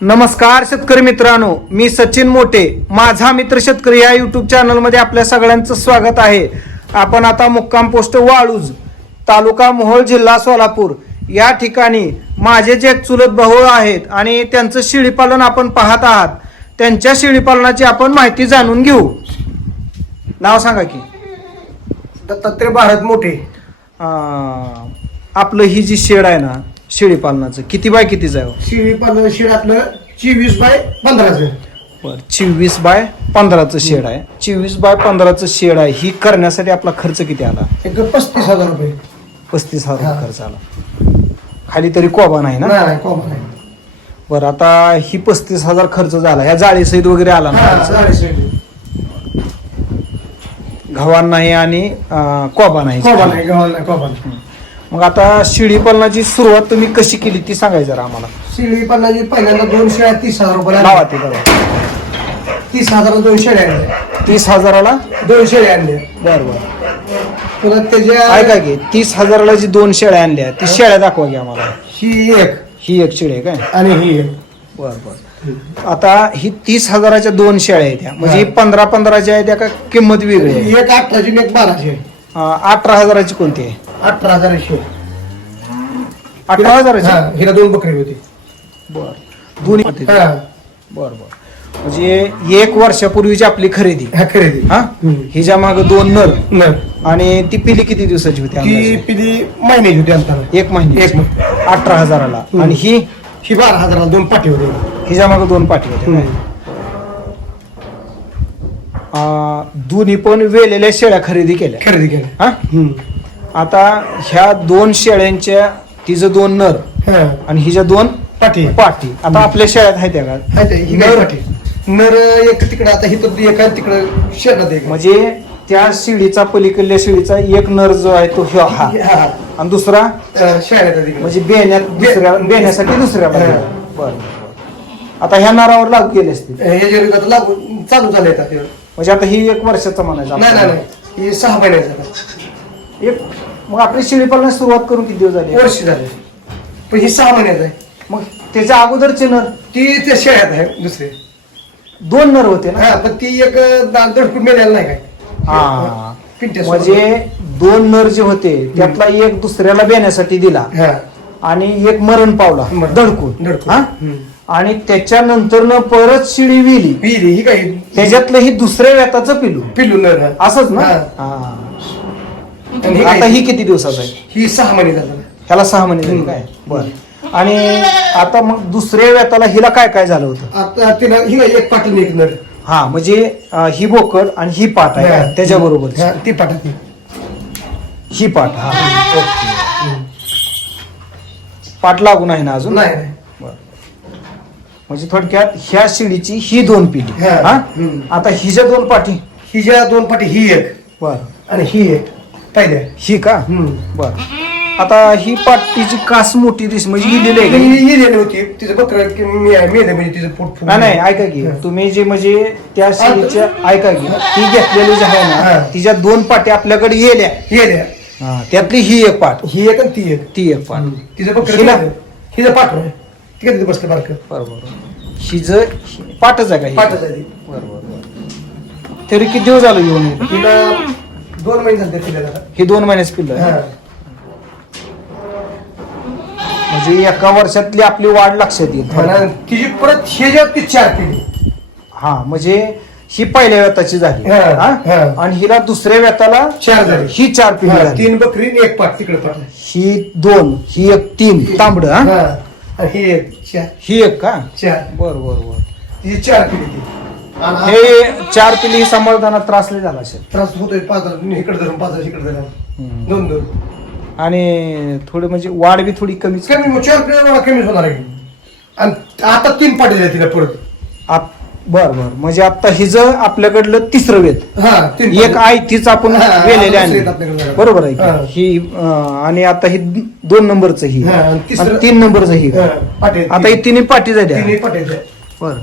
नमस्कार शेतकरी मित्रांनो, मी सचिन मोटे, माझा मित्र शेतकरी या युट्यूब चॅनलमध्ये आपल्या सगळ्यांचं स्वागत आहे. आपण आता मुक्काम पोस्ट वाळूज, तालुका मोहोळ, जिल्हा सोलापूर या ठिकाणी माझे जे चुलत भाऊ आहेत आणि त्यांचं शेळीपालन आपण पाहत आहात. त्यांच्या शेळीपालनाची आपण माहिती जाणून घेऊ. नाव सांगा की. दत्तात्रय भारत मोठे. आपलं ही जी शेड आहे ना शेळीपालनाचं, किती बाय कितीच आहे? शेळीपालन शेड आपलं 24x15. बर, 24x15चं शेड आहे. 24x15चं शेड आहे. ही करण्यासाठी आपला खर्च किती आला? एक 35,000 रुपये. 35,000 खर्च आला. खाली तरी कोबा नाही ना? नाही, कोबा नाही. बरं, आता ही 35,000 खर्च झाला. ह्या जाळी सहित वगैरे आला ना? गव्हाण नाही आणि कोबा नाही. कोबा नाही, गव्हाण नाही, कोबा नाही. मग आता शेळीपालनाची सुरुवात तुम्ही कशी केली ती सांगायचं जरा आम्हाला. शेळीपालनाची पहिल्यांदा 2 शेळ्या 30,000 रुपये लावा ते बघा. 30,000 2 शेळ्या आणल्या. 30,000ला 2 शेळ्या आणल्या. बरं बरं, पुन्हा त्याच्या ऐका की, 30,000ला जी 2 शेळ्या आणल्या ती शेळ्या दाखवा की आम्हाला. ही एक ही एक शेळी आहे काय? आणि ही एक. बरं बरं. आता ही 30,000च्या 2 शेळ्या आहेत त्या, म्हणजे 15-15च्या आहेत त्या का किंमत वेगळी आहे? एक 18ची आणि एक 12ची. 18,000ची कोणती आहे? 18,000 शेळ. 18,000ची? हिला 2 बकरी होती. बर, दोन्ही होते. हा, बर बर. म्हणजे 1 वर्षापूर्वीची आपली खरेदी. हा खरेदी. हा, हिच्या माग 2 नर. नर. आणि ती पिली किती दिवसाची होती ती अंदाजे? पिली महिन्याची होती अंतर. 1 महिने. 18,000ला. आणि ही 12,000 2 पाठी होती. हिच्या माग 2 पाठी होत्या. दोन्ही पण वेलेल्या शेळ्या खरेदी केल्या. खरेदी केली. हा, आता ह्या 2 शेळ्यांच्या, तिचं 2 नर हा, आणि हिच्या 2 पाठी. पाठी. आता आपल्या शेळ्यात आहेत त्या का? हाय ते, ही काय पाठी. नर एक तिकडे, आता हिथं एक आहे तिकडे शेणात एक. म्हणजे त्या शिडीचा, पलीकडल्या शिडीचा एक नर जो आहे तो हा, हा, आणि दुसरा शेणात तिकडे. म्हणजे बेण्यासाठी दुसऱ्या बाजूला. बरं. आता ह्या नरावर लागू केले असतील. हे जे आता लागू चालू झाले आता. म्हणजे आता ही 1 वर्षाचा म्हणायचा. नाही नाही नाही, ही 6 महिन्याचा. एक. मग आपली शेळी पालनास सुरुवात करून किती दिवस झाले? वर्ष झाले. पण ही 6 महिन्याचा आहे. मग त्याच्या अगोदरचे नर? ती त्या शेळ्यात आहे दुसरे. 2 नर होते ना? हा, पण ती एक दडकून मेलेला नाही काय. हा, पिंट्या म्हणजे 2 नर जे होते त्यातला एक दुसऱ्याला बेण्यासाठी दिला हा, आणि एक मरण पावला दडकून. दडकून. हा, आणि त्याच्यानंतर न परत शिडी विली. पिली ही काही त्याच्यातलं ही दुसऱ्या व्याताचं पिलू. पिलू नर. हा. असंच ना? हा. हा. आणि ही आता काय? ही किती दिवसाचं आहे? ही 6 महिने झालं. ह्याला 6 महिने झाले काय? बर. आणि आता मग दुसऱ्या व्याताला हिला काय काय झालं होतं? आता तिला ही एक पाठी आणि एक नर. हा, म्हणजे ही बोकड आणि ही पाट आहे का? त्याच्या बरोबर हा, ती पाठ ती. ही पाट. हा, ओके. पाट लागून आहे ना अजून? नाही नाही. बरं. म्हणजे थोडक्यात ह्या शिडीची ही 2 पिढी. हा. हा, आता हिच्या 2 पाठी. हिच्या 2 पाठी ही एक बर. आणि ही एक पहिल्या. ही का? बर. आता ही पाटीची कास मोठी दिस, म्हणजे हिलेली आहे का? ही गेलेली होती तिचं बकर मेलं म्हणजे तिचं पोट फुगलं. नाही नाही, ऐका की, तुम्ही जे म्हणजे त्या शिडीच्या, ऐका की, ती घेतलेली जी आहे ना, हा. तिच्या 2 पाट्या आपल्याकडे येल्या. गेल्या. हा, त्यातली ही एक पाट, ही एक आणि ती एक. ती एक पाट. तिचं बकर हिला? हिचं पाठ आहे. ती काय तिथं बसलं बारकं. बरोबर. हिज पाटच आहे का ही? पाठच आहे ती. बरोबर. तरी किती दिवस झालं येऊन? तिला 2 महिने झाले तिला जरा. ही 2 महिन्याच पिल्लं आहे. हा. म्हणजे 1 वर्षातली आपली वाढ लक्षात येईल. आणि तिची परत हे जे ती 4 पिढी. हा, म्हणजे ही पहिल्या व्यताची झाली. हा, हा? हा. आणि हिला दुसऱ्या व्यताला 4 झाली. ही 4 पिढी हा, झाली. 3 बकरी आणि एक पाठ तिकडे पाठ. ही 2, ही एक 3 तांबड. हा, हा. आणि ही एक 4. ही एक का? 4. बर बर बर. तिची 4 पिढी ती. आणि हे 4 पिढी सांभाळताना त्रासले झाला असेल. त्रास होतोय. 5 इकडे धरून 5 इकडे धरून 2-2. आणि थोडं म्हणजे वाढ बी थोडी कमीच. कमी 4 पिढ्या मला कमीच होणार आहे. आणि आता 3 पाठी झाली तिला परत. बर बर. म्हणजे आता हिचं आपल्याकडलं 3रं वेत. हा, 3 एक आहे तीच आपण हा, वेलेले हा, आणली. दुसरी आपल्याकडे. बरोबर आहे हा. की? ही आणि आता ही 2 नंबरचं ही हा, आणि तिसरं- 3 नंबरचं ही. हा, पाठी आता ही 3 पाठी झाली. 3 पाठी बर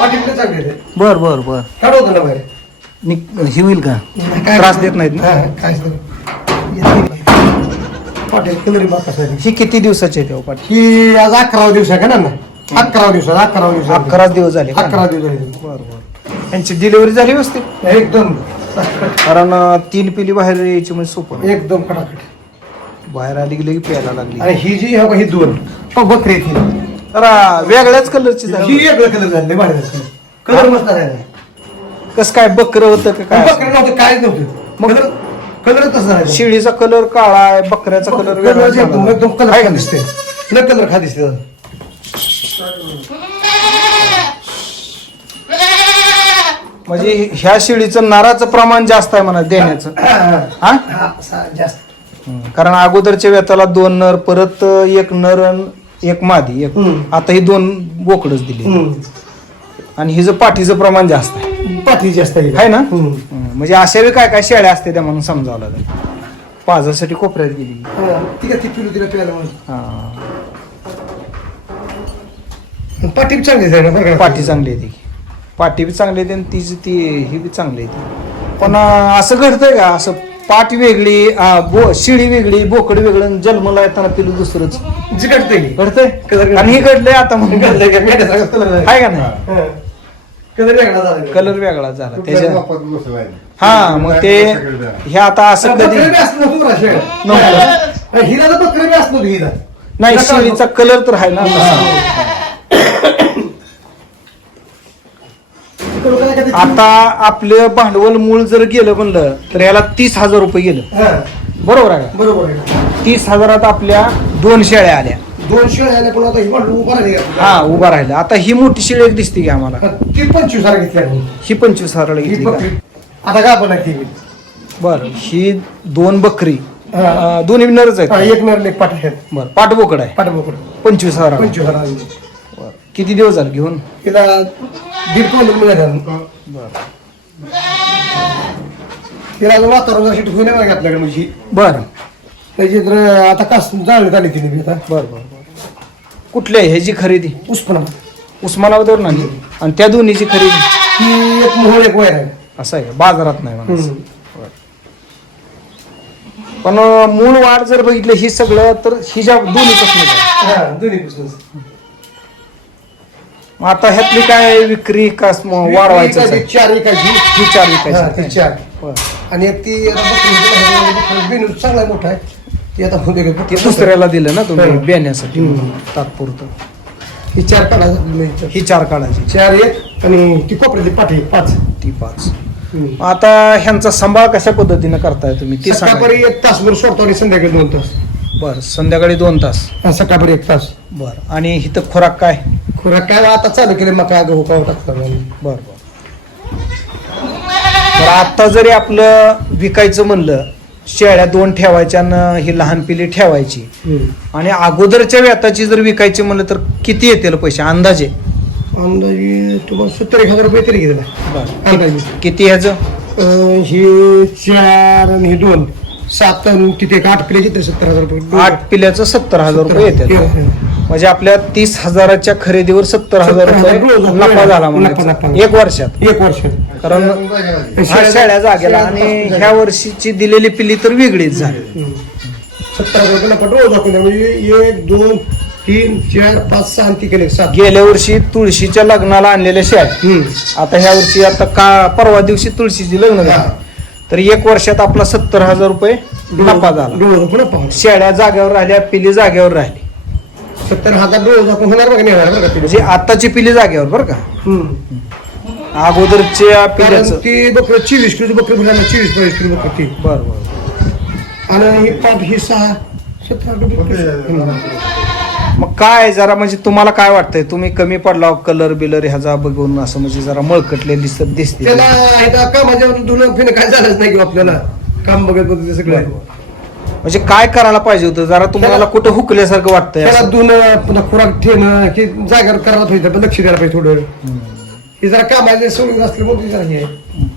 पाठी चांगली आहे. बर बर बर. काढ होतं ना बाहेर. ही होईल का? काय- त्रास देत नाहीत ना? हा, काहीच नाही. पाठी कलरी बाकास आहे. ही किती दिवसाची आहे तेव्हा पाठी? ही आज 11 दिवस आहे का ना. 11 दिवसात 11 दिवस झाले का? 11 दिवस झाले बरं बरं. यांची डिलिव्हरी झाली व्यवस्थित? एकदम कारण 3 पिली बाहेर यायची म्हणजे सोपं नाही. एकदम खटाखट. बाहेर आली की लगी प्यायला लागली. आणि ही जी ही 2 बकरी आहेत ही. जरा वेगळ्याच कलरची झाली. ही वेगळं कलर झाले भारी कलर मस्त आहे. कस काय बकर होतं का काय? बकरी नव्हतं कायच नव्हतं मग? कलर तसं झालं. शेळीचा कलर काळा आहे, बकऱ्याचा कलर वेगळा कलर झाला. एकदम कलर आहे खा का? दिसते न कलर खा दिसते. म्हणजे ह्या शेळीचं नाराचं प्रमाण जास्त आहे म्हणा देण्याचं. हा? जास्त कारण अगोदरच्या व्यताला 2 नर, परत 1 नर आणि 1 मादी, आता ही 2 बोकडच दिली. आणि हिचं पाठीचं प्रमाण जास्त आहे. पाठी जास्त आहे ना? म्हणजे अशा वेळी काय काय शेळ्या असते त्या म्हणून समजावं लागेल. पाजासाठी कोपऱ्यात गेली. ठीक आहे ती पिलू तिला प्यायला म्हणून हा. पाठी बी चांगली आहे ना बरं का? पाठी चांगली आहे ती. पाठी बी चांगली आहे आणि तिची ती ही बी चांगली आहे ती. पण असं घडतंय का असं पाठ वेगळी, शिळी वेगळी, बोकड वेगळं, जन्मला येताना पिलू दुसरंच जी घडते की घडतंय? आणि हे घडलंय आता म्हणून घडलंय का? मेंढ्यासारखा कलर आहे. आहे का नाही? कलर वेगळा झाला. कलर वेगळा झाला त्याच्या. हा मग ते हे आता असं कधी बकरी बी असत नव्हतं बरं शेळ्या. नव्हतं. हिला तर बकरी बी असत नव्हती हिला. नाही, शेळीचा कलर तर आहे ना तसा. आता आपलं भांडवल मूळ जर गेलं म्हणलं तर याला 30,000 रुपये गेलं. हा, बरोबर आहे का? बरोबर आहे. 30,000 आपल्या 2 शेळ्या आल्या. 2 शेळ्या आल्या पण आता ही भांडवल उभा राहिली का? हा, उभा राहिला. आता ही मोठी शेळी एक दिसते की आम्हाला. ती 25,000 घेतली आम्ही. ही 25,000 ही घेतली बकरी का? आता का पण आहे ती. बर, ही 2 बकरी, हा. दोन्ही नरच हा, आहेत. एक नर एक पाठ आहेत. बर, पाठबोकड आहे. पाठबोकड 25,000. 25,000 आणली. बरं. किती दिवस झाले घेऊन? तिला 1.5 महिना तिला अजून वातावरण जरा शिट होईना नाही आपल्याकडे म्हणजे बर त्याची तर आता कास जाळण्यात आली तिने बी आता बर बर बर. कुठल्या आहे ह्याची खरेदी? उस्मानाबाद उस्मानाबादवरून आणली. आणि त्या दोन्हीची खरेदी ही एक मोहळ एक वैर आहे. असं आहे का? बाजारात नाही म्हणायचं. पण मूळ वाढ जर बघितलं ही सगळं तर हिच्या दोन्हीपासून आहे. हा, दोन्हीपासून. मग आता ह्यातली काय विक्री का वाढवायचं ती आहे? 4 एकाची. ही 4 हा, विकायची. ती 4. बरं. आणि एक ती आता बकरी बेनू चांगला आहे, मोठा आहे. ती आता होते ती दुसऱ्याला दिलं ना तुम्ही बेण्यासाठी तात्पुरतं. ही 4 काढा. ही 4 काढायची. 4 एक आणि ती कोपऱ्यातली पाठी 5. ती 5. आता ह्यांचा सांभाळ कशा पद्धतीने करताय तुम्ही ती सांगा. सकाळपरी 1 तासभर सोडतो आणि संध्याकाळी 2 तास. बर, संध्याकाळी 2 तास. हा, सकाळपरी 1 तास. बर. आणि इथं खुराक काय? खुराक काय आता चालू केले मका गहू काव टाकतो. बर बर. तर आता जरी आपलं विकायचं म्हणलं, शेळ्या 2 ठेवायच्या आणि ही लहान पिली ठेवायची, आणि अगोदरच्या व्याताची जर विकायची म्हणलं तर किती येतील पैसे अंदाजे? अंदाजे तुम्हाला 70,000 रुपये तरी गेला अंदाजे. किती ह्याचं? हे 4 आणि हे 2 7 आणि तिथे एक 8 पिल्याचे तर 70,000 रुपये. 8 पिल्याचं 70,000 रुपये येतात. म्हणजे आपल्या 30,000च्या खरेदीवर 70,000 रुपये नफा झाला म्हणायचं 1 वर्षात. 1 वर्ष. कारण ह्या शेळ्या जागेला आणि ह्या वर्षीची दिलेली पिल्ली तर वेगळीच झाली. 70,000 रुपये नफा रोज दाखवून द्या. म्हणजे 1 2 3 4 5 6 आणि ती केले 7. गेल्या वर्षी तुळशीच्या लग्नाला आणलेल्या शेळ्या, आता ह्या वर्षी आता का परवा दिवशी तुळशीची लग्न झाली, तर 1 वर्षात आपला 70,000 रुपये नफा झाला. रोज नफा. शेळ्या जागेवर राहिल्या, पिली जागेवर राहिली. 70,000 रोज दाखवून होणार बघा, नाही होणार बरं का. म्हणजे आताची पिली जागेवर बरं का. अगोदरच्या कारण पिल्याचं. ती बकरी 24 किलो बकरी भरायला 24-22 किलो बकरी ती. बर बर. आणि ही 5 ही 6 17 मग काय जरा म्हणजे तुम्हाला काय वाटतंय, तुम्ही कमी पडला कलर बिलर ह्याचा बघून असं म्हणजे जरा मळकटले दिसते? त्याला आता कामाच्या धुणं फिरणं काय झालंच नाही किंवा आपल्याला काम बघत बघत सगळं. म्हणजे काय करायला पाहिजे होतं जरा तुम्हाला कुठं हुकल्यासारखं वाटतंय त्याला असं? धुणं पुन्हा खुराक ठेवणं की जागेवर करायला पाहिजे, पण लक्ष द्यायला पाहिजे थोडं. हे जरा कामाचे सोडून असल्यामुळे ती जरा हे आहे.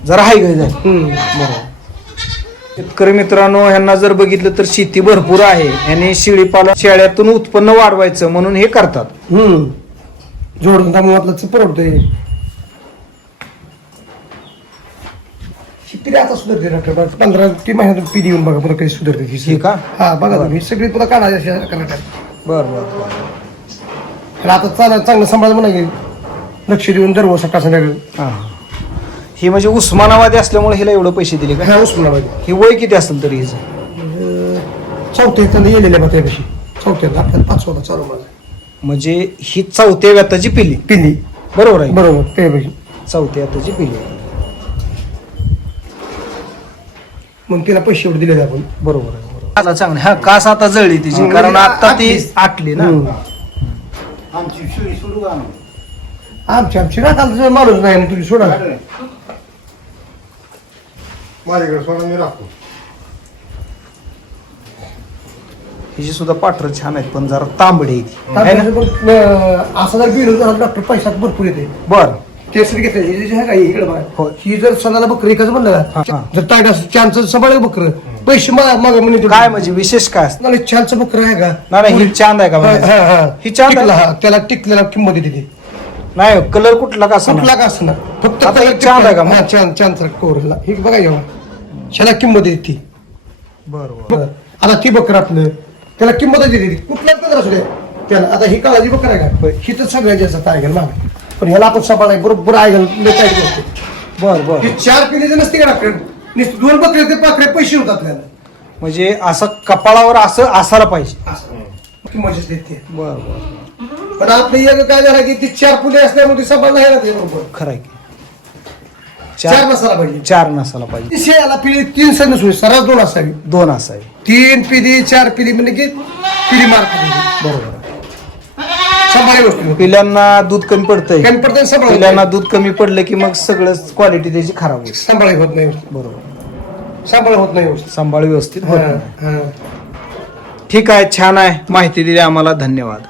जरा हाय काय बरोबर. शेतकरी मित्रांनो, ह्यांना जर बघितलं तर शेती भरपूर आहे, ह्यांनी शेळीपालन शेळ्यातून उत्पन्न वाढवायचं म्हणून हे करतात. जोडून त्यामुळे आपलं परवडतंय. पिढी आता सुधारते डॉक्टर 15 ती महिन्यातून पिढी येऊन बघा पुन्हा कधी सुधारते ही का? हा बघा तुम्ही सगळी पुन्हा काढायची कर्नाटक. बर बर बर. आणि आता चांगलं सांभाळ म्हणा की लक्ष देऊन दररोज सकाळ संध्याकाळी. हा. ही म्हणजे उस्मानाबादी असल्यामुळे हिला एवढं पैसे दिले का? हा उस्मानाबादी ही वय किती असेल तरी हिचं? चौथ्या येलेल्या बा त्यापेक्षा चौथ्यात आपल्याला 5 होता चालू माझा म्हणजे ही 4थ्या व्यताची पिली, पिल्ली बरोबर आहे? बरोबर त्यापेक्षा 4थ्या व्यताची पिली, मग तिला पैसे एवढे दिले आपण. बरोबर आहे. बरोबर आता चांगलं. हा कास आता जळली तिची, कारण आता ती आटली ना. आमची राखाल माणूस नाही मग तुझी सोडा. माझ्याकडे सोडा मी राखतो. हिची सुद्धा पाठर छान आहेत, पण जरा तांबडी आहे ती. है ना? असं जर गेलो तर डॉक्टर पैशात भरपूर येते. बर. केसरी घेतलं ही जी आहे का इकडे हो. बघा, ही जर सणाला बकरी कसं म्हणलं हा, ना, हा. जर ताट असं छानचं सांभाळ बकर पैसे माग म्हणजे काय म्हणजे विशेष काय असतं? नाही छानचं बकर आहे का? नाही ही चांद आहे का म्हणायचं? हा, हा. ही चांद टिकला, आहे? हा. त्याला टिकलेला किंमत येते ती. नाही कलर कुठला का असं कुठला का असं ना फक्त आता त्याला ही चांद आहे का मग? हा, चांद कोरला ही बघा येवा ह्याला किंमत येते ती. बरोबर. बरं. आता ती बकर आपलं त्याला किंमत देते ती कुठला कलर असू दे त्याला. आता ही काळाची बकर आहे का ही तर सगळ्यांची असतात ऐकल माग, पण ह्याला आपण सांभाळाय बरोबर ऐकल असते. बर बर. ही 4 पिढीचं नसते का डॉक्टर, नुसते 2 बकरे ते पाकरे पैसे होतात आपल्याला म्हणजे असं कपाळावर असं असायला पाहिजे. असं किंमत देते. बर बर. पण आपलं एक काय झालं की ती 4 पुढे असल्यामुळे ती सांभाळला आहे ना ते बरोबर खरं आहे की 4 नसायला पाहिजे. 4 नसायला पाहिजे, ती शेळ्याला पिढी 3 सण नसून सरास 2 असावी. 2 असावी. 3 पिढी 4 पिढी म्हणजे की पिढी मार्क बरोबर. सांभाळी गोष्टी पिल्यांना दूध कमी पडतंय, कमी पडतं सांभाळ पिल्यांना दूध कमी पडलं की मग सगळं क्वालिटी त्याची खराब होईल. सांभाळी होत नाही. बरोबर. सांभाळ होत नाही व्यवस्थित. सांभाळ व्यवस्थित होत नाही. हा, हा. ठीक आहे, छान आहे, माहिती दिली आम्हाला, धन्यवाद.